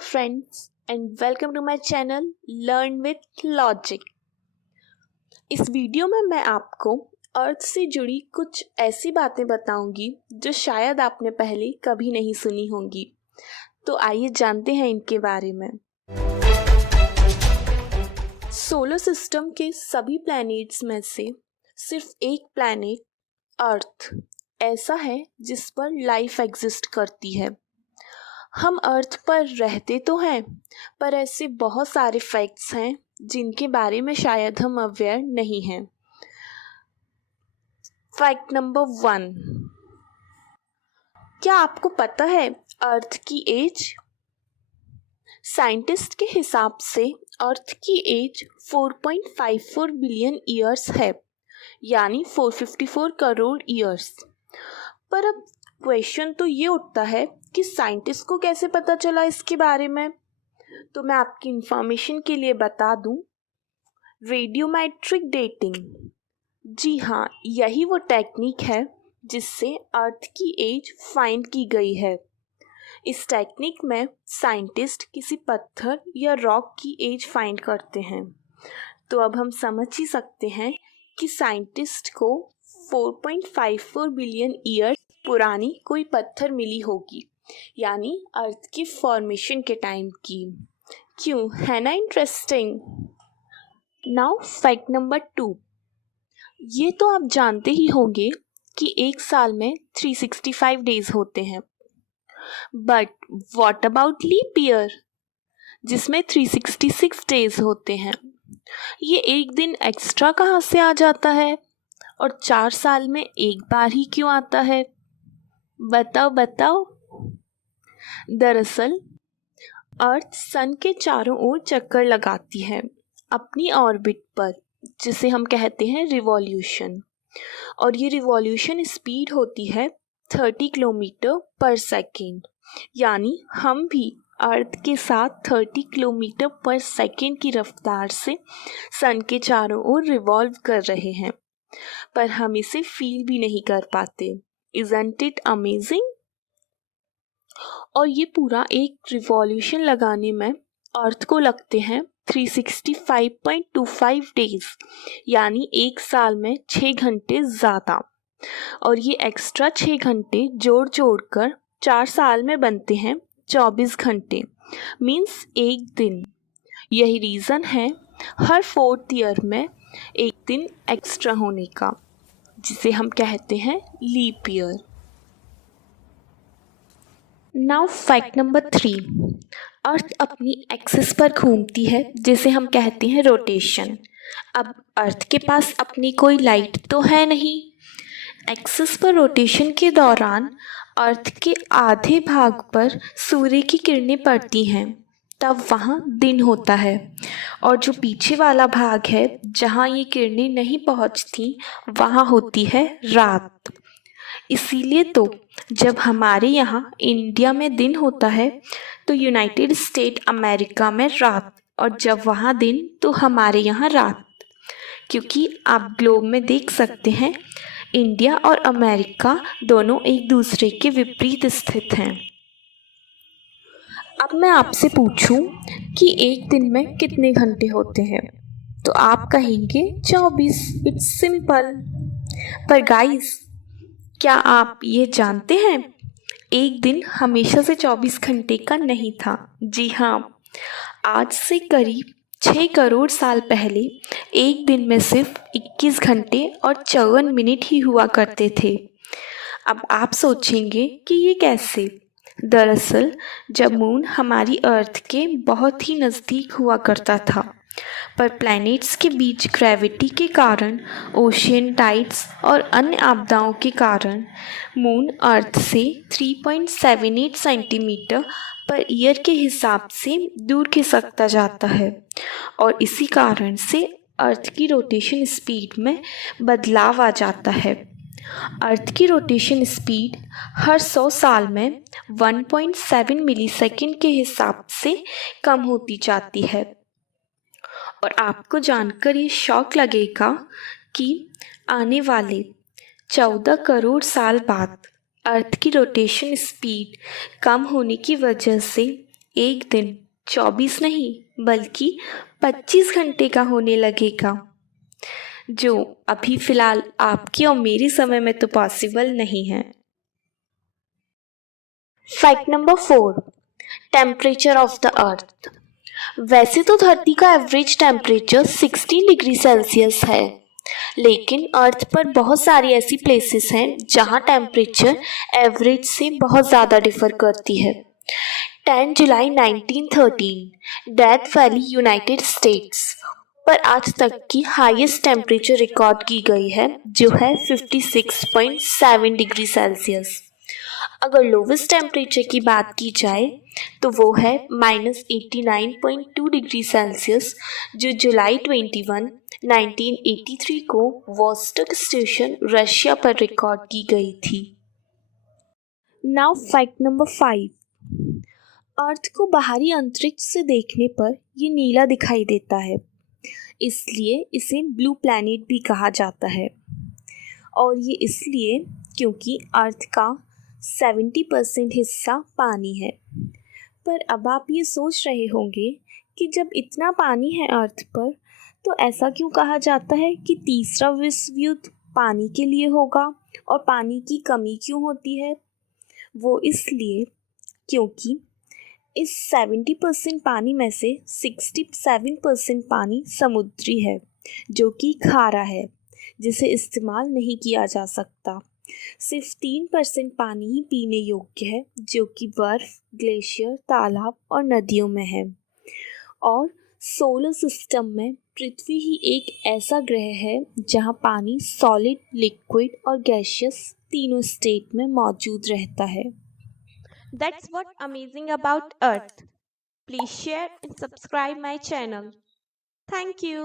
friends and welcome to my channel Learn with Logic। इस video में मैं आपको अर्थ से जुड़ी कुछ ऐसी बातें बताऊंगी जो शायद आपने पहले कभी नहीं सुनी होंगी। तो आइए जानते हैं इनके बारे में। सोलर सिस्टम के सभी प्लैनेट्स में से सिर्फ एक प्लैनेट अर्थ ऐसा है जिस पर लाइफ एग्जिस्ट करती है। हम अर्थ पर रहते तो हैं, पर ऐसे बहुत सारे फैक्ट्स हैं जिनके बारे में शायद हम अवेयर नहीं हैं। फैक्ट नंबर 1, क्या आपको पता है अर्थ की एज? साइंटिस्ट के हिसाब से अर्थ की एज 4.54 बिलियन ईयर्स है, यानी 454 करोड़ ईयर्स। पर अब क्वेश्चन तो ये उठता है कि साइंटिस्ट को कैसे पता चला इसके बारे में। तो मैं आपकी इंफॉर्मेशन के लिए बता दूं, रेडियोमेट्रिक डेटिंग। जी हाँ, यही वो टेक्निक है जिससे अर्थ की एज फाइंड की गई है। इस टेक्निक में साइंटिस्ट किसी पत्थर या रॉक की एज फाइंड करते हैं। तो अब हम समझ ही सकते हैं कि साइंटिस्ट को 4.54 बिलियन ईयर पुरानी कोई पत्थर मिली होगी, यानी अर्थ की फॉर्मेशन के टाइम की। क्यों, है ना इंटरेस्टिंग। नाउ फैक्ट नंबर 2, ये तो आप जानते ही होंगे कि एक साल में 365 डेज होते हैं। But what about leap year, जिसमें 366 डेज होते हैं। ये एक दिन एक्स्ट्रा कहाँ से आ जाता है और 4 साल में एक बार ही क्यों आता है? बताओ। दरअसल अर्थ सन के चारों ओर चक्कर लगाती है अपनी ऑर्बिट पर, जिसे हम कहते हैं रिवॉल्यूशन। और ये रिवॉल्यूशन स्पीड होती है 30 किलोमीटर पर सेकेंड, यानी हम भी अर्थ के साथ 30 किलोमीटर पर सेकेंड की रफ्तार से सन के चारों ओर रिवॉल्व कर रहे हैं, पर हम इसे फील भी नहीं कर पाते। Isn't it amazing? और ये पूरा एक रिवॉल्यूशन लगाने में अर्थ को लगते हैं 365.25 डेज, यानी एक साल में 6 घंटे ज़्यादा। और ये एक्स्ट्रा 6 घंटे जोड़ कर 4 साल में बनते हैं 24 घंटे, मीन्स एक दिन। यही रीज़न है हर 4th ईयर में एक दिन एक्स्ट्रा होने का, जिसे हम कहते हैं leap year. Now fact number 3, earth अपनी एक्सिस पर घूमती है, जिसे हम कहते हैं रोटेशन। अब अर्थ के पास अपनी कोई लाइट तो है नहीं। एक्सिस पर रोटेशन के दौरान अर्थ के आधे भाग पर सूर्य की किरणें पड़ती हैं, तब वहाँ दिन होता है। और जो पीछे वाला भाग है जहाँ ये किरणें नहीं पहुँचती, वहाँ होती है रात। इसीलिए तो जब हमारे यहाँ इंडिया में दिन होता है तो यूनाइटेड स्टेट अमेरिका में रात, और जब वहाँ दिन तो हमारे यहाँ रात। क्योंकि आप ग्लोब में देख सकते हैं इंडिया और अमेरिका दोनों एक दूसरे के विपरीत स्थित हैं। अब मैं आपसे पूछूं कि एक दिन में कितने घंटे होते हैं, तो आप कहेंगे 24। It's simple. पर गाइस, क्या आप ये जानते हैं एक दिन हमेशा से 24 घंटे का नहीं था। जी हाँ, आज से करीब 6 करोड़ साल पहले एक दिन में सिर्फ 21 घंटे और 54 मिनट ही हुआ करते थे। अब आप सोचेंगे कि ये कैसे। दरअसल जब मून हमारी अर्थ के बहुत ही नज़दीक हुआ करता था, पर प्लैनेट्स के बीच ग्रेविटी के कारण, ओशियन टाइड्स और अन्य आपदाओं के कारण मून अर्थ से 3.78 सेंटीमीटर पर ईयर के हिसाब से दूर खिसकता जाता है। और इसी कारण से अर्थ की रोटेशन स्पीड में बदलाव आ जाता है। अर्थ की रोटेशन स्पीड हर 100 साल में 1.7 मिलीसेकंड के हिसाब से कम होती जाती है। और आपको जानकर ये शौक लगेगा कि आने वाले 14 करोड़ साल बाद अर्थ की रोटेशन स्पीड कम होने की वजह से एक दिन 24 नहीं बल्कि 25 घंटे का होने लगेगा, जो अभी फिलहाल आपके और मेरे समय में तो पॉसिबल नहीं है। Fact number 4, temperature of the earth. वैसे तो धरती का एवरेज टेम्परेचर 16 डिग्री सेल्सियस है, लेकिन अर्थ पर बहुत सारी ऐसी प्लेसेस हैं जहां टेम्परेचर एवरेज से बहुत ज़्यादा डिफर करती है। 10 जुलाई 1913 डेथ वैली यूनाइटेड स्टेट्स पर आज तक की हाईएस्ट टेम्परेचर रिकॉर्ड की गई है, जो है 56.7 डिग्री सेल्सियस। अगर लोवेस्ट टेम्परेचर की बात की जाए तो वो है -89.2 डिग्री सेल्सियस, जो जुलाई 21, 1983 को वॉस्टक स्टेशन रशिया पर रिकॉर्ड की गई थी। नाउ फैक्ट नंबर 5, अर्थ को बाहरी अंतरिक्ष से देखने पर ये नीला दिखाई देता है, इसलिए इसे ब्लू प्लैनेट भी कहा जाता है। और ये इसलिए क्योंकि अर्थ का 70% हिस्सा पानी है। पर अब आप ये सोच रहे होंगे कि जब इतना पानी है अर्थ पर, तो ऐसा क्यों कहा जाता है कि तीसरा विश्व युद्ध पानी के लिए होगा और पानी की कमी क्यों होती है? वो इसलिए क्योंकि इस 70% पानी में से 67% पानी समुद्री है, जो कि खारा है, जिसे इस्तेमाल नहीं किया जा सकता। सिर्फ 3% पानी ही पीने योग्य है, जो कि बर्फ, ग्लेशियर, तालाब और नदियों में है। और सोलर सिस्टम में पृथ्वी ही एक ऐसा ग्रह है जहां पानी सॉलिड, लिक्विड और गैसियस तीनों स्टेट में मौजूद रहता है। That's what amazing about Earth. Please share and subscribe my channel. Thank you.